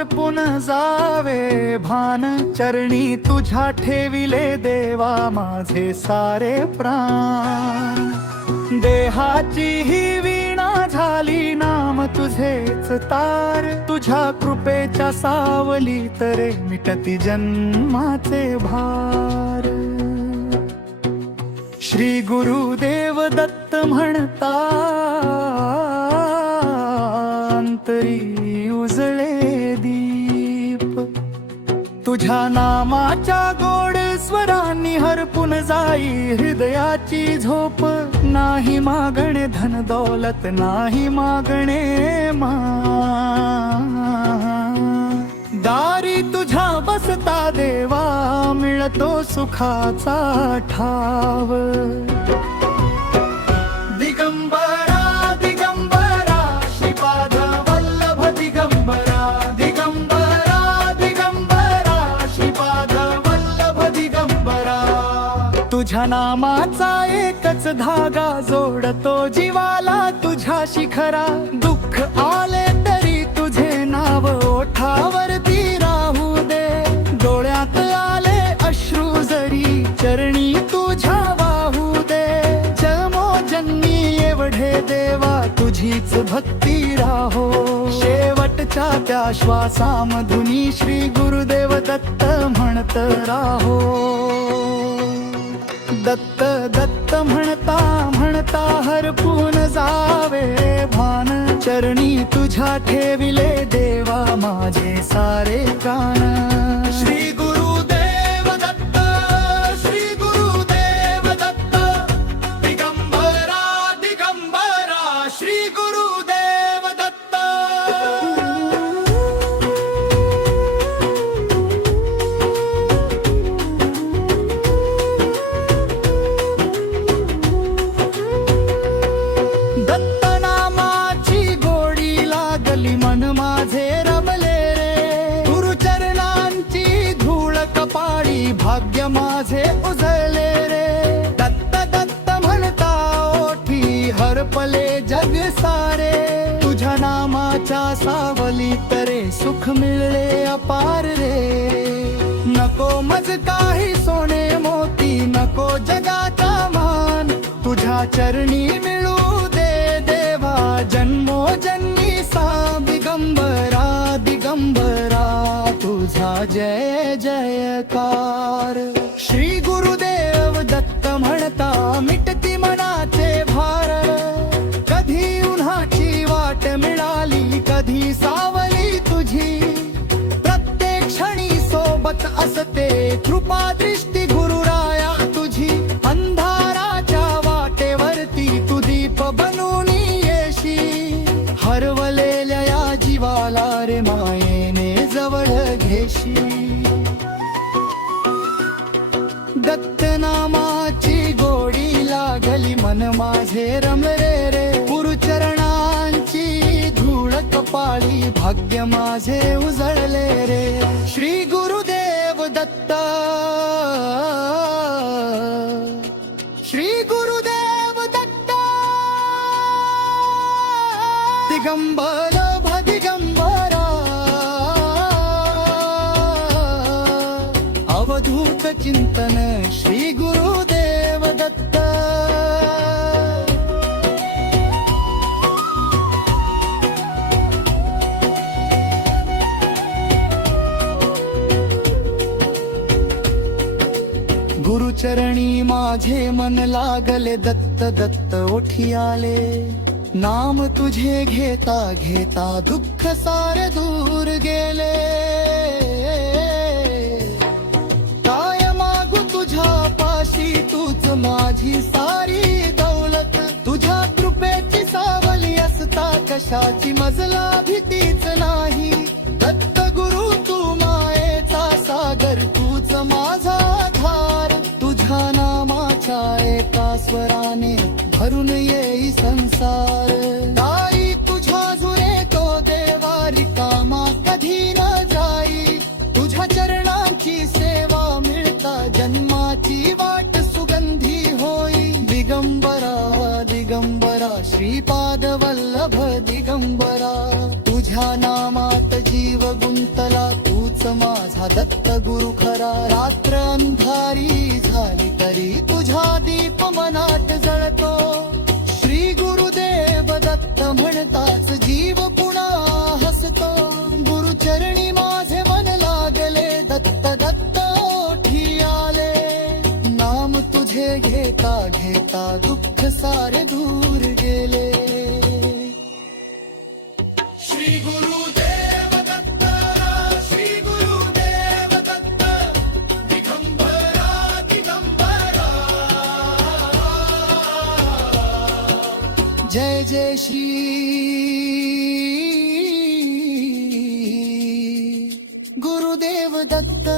हरपून जावे भान, चरणी तुझ्या ठेविले देवा माझे सारे प्राण। देहाची ही वीणा झाली नाम तुझेच तार, तुझ्या कृपेच्या सावलीत रे मिटती जन्माचे भार। श्री गुरुदेव दत्त म्हणता अंतरी उजळे दीप, तुझ्या नामाच्या गोड स्वरांनी हरपून जाई हृदयाची झोप। नाही मागणे धन दौलत, नाही मागणे मान, दारी तुझ्या बसता देवा मिळतो सुखाचा ठाव। दिगंबरा दिगंबरा श्रीपाद वल्लभ दिगंबरा, दिगंबरा दिगंबरा श्रीपाद वल्लभ दिगंबरा। तुझ्या नामाचा एकच धागा जोडतो जीवाला तुझ्या शिखरा। दुःख आले तरी तुझे नाव ओठावरती राहू दे, डोळ्यात आले अश्रू जरी चरणी तुझ्या वाहू दे। जन्मोजन्मी एवढे देवा तुझीच भक्ती राहो, शेवटच्या त्या श्वासामधुनी श्री गुरुदेव दत्त म्हणत राहो। दत्त दत्त म्हणता म्हणता हरपून जावे भान, चरणी तुझ्या ठेविले देवा माझे सारे प्राण। श्री गुरुदेव दत्त, श्री गुरुदेव दत्त, दिगंबरा दिगंबरा श्री गुरुदेव दत्त। दत्त नामाची गोडी लागली मन माझे रमले रे, गुरुचरणांची धूळ कपाळी भाग्य माझे उजळले रे। दत्त दत्त म्हणता ओठी हरपले जग सारे, तुझ्या नामाच्या सावलीत रे सुख मिळले अपार रे। नको मज काही सोने मोती, नको जगाचा मान, तुझ्या चरणी मिळू दे देवा जन्मोजन्मी सा। दिगंबरा दिगंबरा तुझा जय जयकार। श्री गुरुदेव दत्त म्हणता मिटती मनाचे भार, कधी उन्हाची वाट मिळाली कधी सावली तुझी। प्रत्येक क्षणी सोबत असते कृपा दृष्टी गुरुराया तुझी। अंधाराच्या वाटेवरती तू दीप बनून येशी, हरवलेल्या या जीवाला रे मायेने जवळ घेशी। दत्त नामाची गोडी लागली मन माझे रमले रे, गुरुचरणांची धूळ कपाळी भाग्य माझे उजळले रे। श्री गुरुदेव दत्त, श्री गुरुदेव दत्त, दिगंबर दिगंबरा अवधूत चिंतन श्री गुरुदेव दत्त। गुरुचरणी माझे मन लागले दत्त दत्त ओठी आले। नाम तुझे घेता घेता दुःख सारे दूर गेले। काय मागू तुझ्या पाशी तूच माझी सारी दौलत। तुझ्या कृपेची सावली असता कशाची मजला भीतीच नाही। दत्त गुरु तू मायेचा सागर तूच माझा आधार। तुझ्या नामाच्या एका स्वराने भरून येई संसार। दारी तुझ्या जुरे तो देवा रिकामा कधी न जाई। तुझ्या चरणांची सेवा मिळता जन्माची वाट सुगंधी होई। दिगंबरा दिगंबरा श्रीपाद वल्लभ दिगंबरा। तुझ्या नामात जीव गुंत घेता दुःख सारे दूर गेले. श्री गुरुदेव दत्त, श्री गुरुदेव दत्त, दिगंबरा दिगंबरा. जय जय श्री गुरुदेव दत्त.